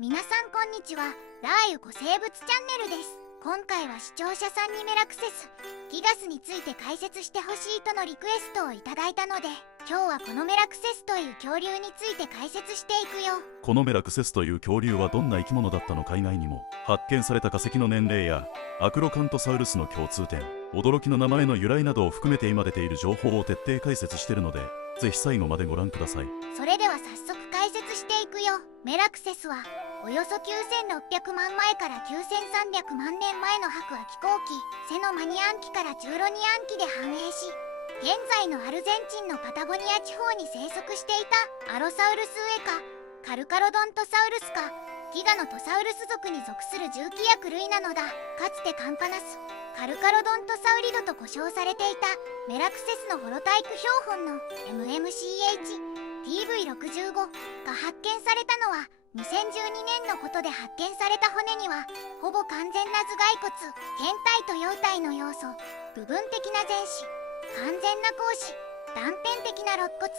皆さんこんにちは。ラーユ古生物チャンネルです。今回は視聴者さんにメラクセスギガスについて解説してほしいとのリクエストをいただいたので、今日はこのメラクセスという恐竜について解説していくよ。このメラクセスという恐竜はどんな生き物だったのか以外にも、発見された化石の年齢やアクロカントサウルスの共通点、驚きの名前の由来などを含めて今出ている情報を徹底解説してるので、ぜひ最後までご覧ください。それでは早速解説していくよ。メラクセスはおよそ9600万前から9300万年前の白亜紀後期、セノマニアン紀から中ロニアン紀で繁栄し、現在のアルゼンチンのパタゴニア地方に生息していたアロサウルスウエカ、カルカロドントサウルス科ギガノトサウルス属に属する重気役類なのだ。かつてカンパナス、カルカロドントサウリドと呼称されていたメラクセスのホロタイプ標本の MMCH-TV65 が発見されたのは2012年のことで、発見された骨にはほぼ完全な頭蓋骨、剣体と葉体の要素、部分的な前肢、完全な後肢、断片的な肋骨、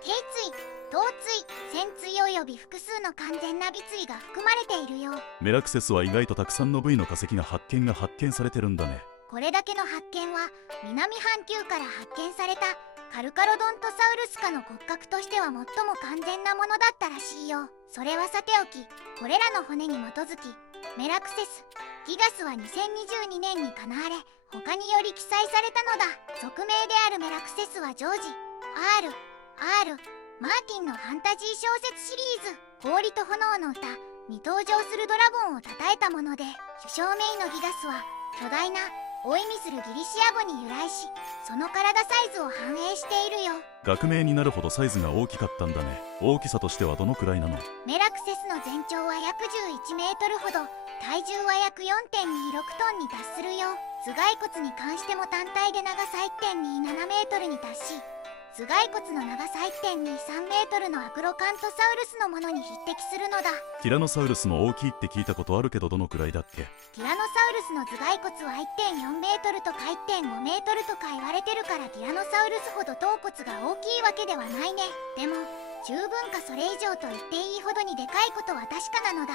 頸椎、頭椎、仙椎および複数の完全な尾椎が含まれているよ。メラクセスは意外とたくさんの部位の化石が発見されてるんだね。これだけの発見は南半球から発見されたカルカロドントサウルス科の骨格としては最も完全なものだったらしいよ。それはさておき、これらの骨に基づきメラクセスギガスは2022年にかなわれ、他により記載されたのだ。俗名であるメラクセスはジョージ R.R. マーティンのファンタジー小説シリーズ「氷と炎の歌」に登場するドラゴンを称えたもので、首相メイのギガスは巨大なを意味するギリシア語に由来し、その体サイズを反映しているよ。学名になるほどサイズが大きかったんだね。大きさとしてはどのくらいなの？メラクセスの全長は約11メートルほど、体重は約 4.26 トンに達するよ。頭蓋骨に関しても単体で長さ 1.27 メートルに達し、頭蓋骨の長さ 1.23 メートルのアクロカントサウルスのものに匹敵するのだ。ティラノサウルスも大きいって聞いたことあるけど、どのくらいだっけ？ティラノサウルスの頭蓋骨は 1.4 メートルとか 1.5 メートルとか言われてるから、ティラノサウルスほど頭骨が大きいわけではないね。でも十分かそれ以上と言っていいほどにでかいことは確かなのだ。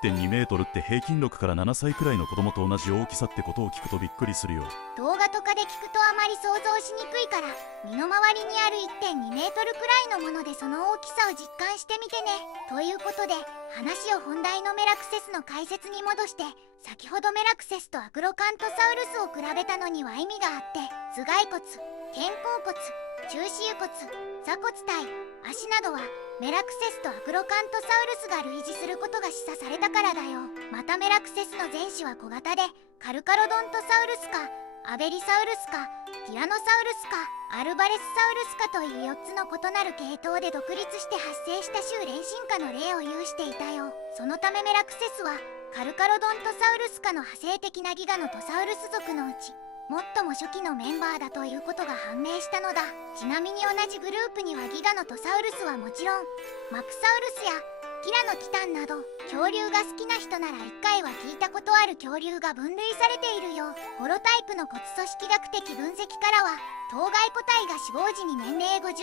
1.2 メートルって平均6から7歳くらいの子供と同じ大きさってことを聞くとびっくりするよ。動画とかで聞くとあまり想像しにくいから、身の回りにある 1.2 メートルくらいのものでその大きさを実感してみてね。ということで話を本題のメラクセスの解説に戻して、先ほどメラクセスとアクロカントサウルスを比べたのには意味があって、頭蓋骨、肩甲骨、中肢骨、座骨体、足などはメラクセスとアクロカントサウルスが類似することが示唆されたからだよ。またメラクセスの前肢は小型で、カルカロドントサウルス科、アベリサウルス科、ティラノサウルス科、アルバレスサウルス科という4つの異なる系統で独立して発生した種連進化の例を有していたよ。そのためメラクセスはカルカロドントサウルス科の派生的なギガノトサウルス属のうち最も初期のメンバーだということが判明したのだ。ちなみに同じグループにはギガノトサウルスはもちろん、マクサウルスやキラノキタンなど恐竜が好きな人なら1回は聞いたことある恐竜が分類されているよ。ホロタイプの骨組織学的分析からは、頭蓋個体が死亡時に年齢53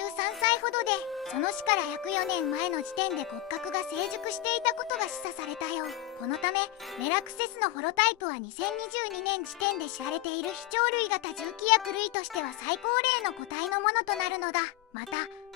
歳ほどで、その死から約4年前の時点で骨格が成熟していたことが示唆されたよ。このためメラクセスのホロタイプは2022年時点で知られている非鳥類型重気役類としては最高齢の個体のものとなるのだ。また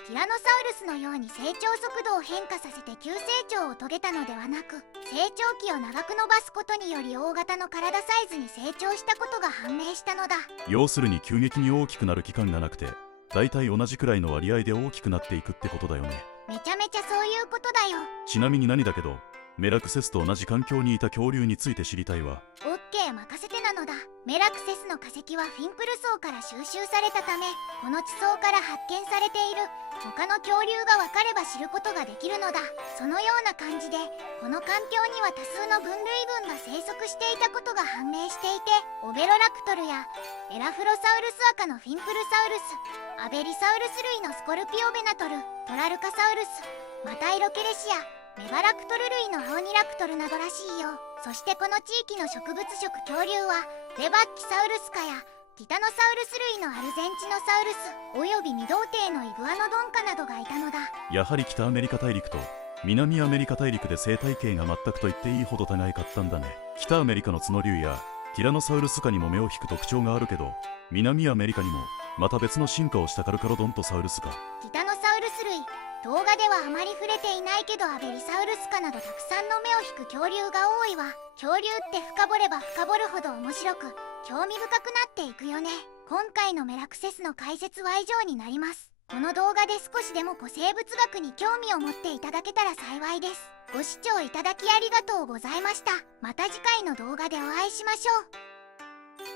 ティラノサウルスのように成長速度を変化させて急成長を遂げたのではなく、成長期を長く伸ばすことにより大型の体サイズに成長したことが判明したのだ。要するに急激に大きくなる期間がなくて、だいたい同じくらいの割合で大きくなっていくってことだよね。めちゃめちゃそういうことだよ。ちなみに何だけど、メラクセスと同じ環境にいた恐竜について知りたいわ。オッケー、任せてなのだ。メラクセスの化石はフィンクル層から収集されたため、この地層から発見されている他の恐竜が分かれば知ることができるのだ。そのような感じでこの環境には多数の分類群が生息していたことが判明していて、オベロラクトルやエラフロサウルスアカのフィンクルサウルス、アベリサウルス類のスコルピオベナトル、トラルカサウルス、マタイロケレシア、メガラクトル類のアオニラクトルなどらしいよ。そしてこの地域の植物食恐竜はレバッキサウルス科やティタノサウルス類のアルゼンチノサウルスおよび未童貞のイグアノドン科などがいたのだ。やはり北アメリカ大陸と南アメリカ大陸で生態系が全くと言っていいほど互いかったんだね。北アメリカの角竜やティラノサウルス科にも目を引く特徴があるけど、南アメリカにもまた別の進化をしたカルカロドントサウルスか。ティタノサウルス類、動画ではあまり触れていないけどアベリサウルス科などたくさんの目を引く恐竜が多いわ。恐竜って深掘れば深掘るほど面白く興味深くなっていくよね。今回のメラクセスの解説は以上になります。この動画で少しでも古生物学に興味を持っていただけたら幸いです。ご視聴いただきありがとうございました。また次回の動画でお会いしましょう。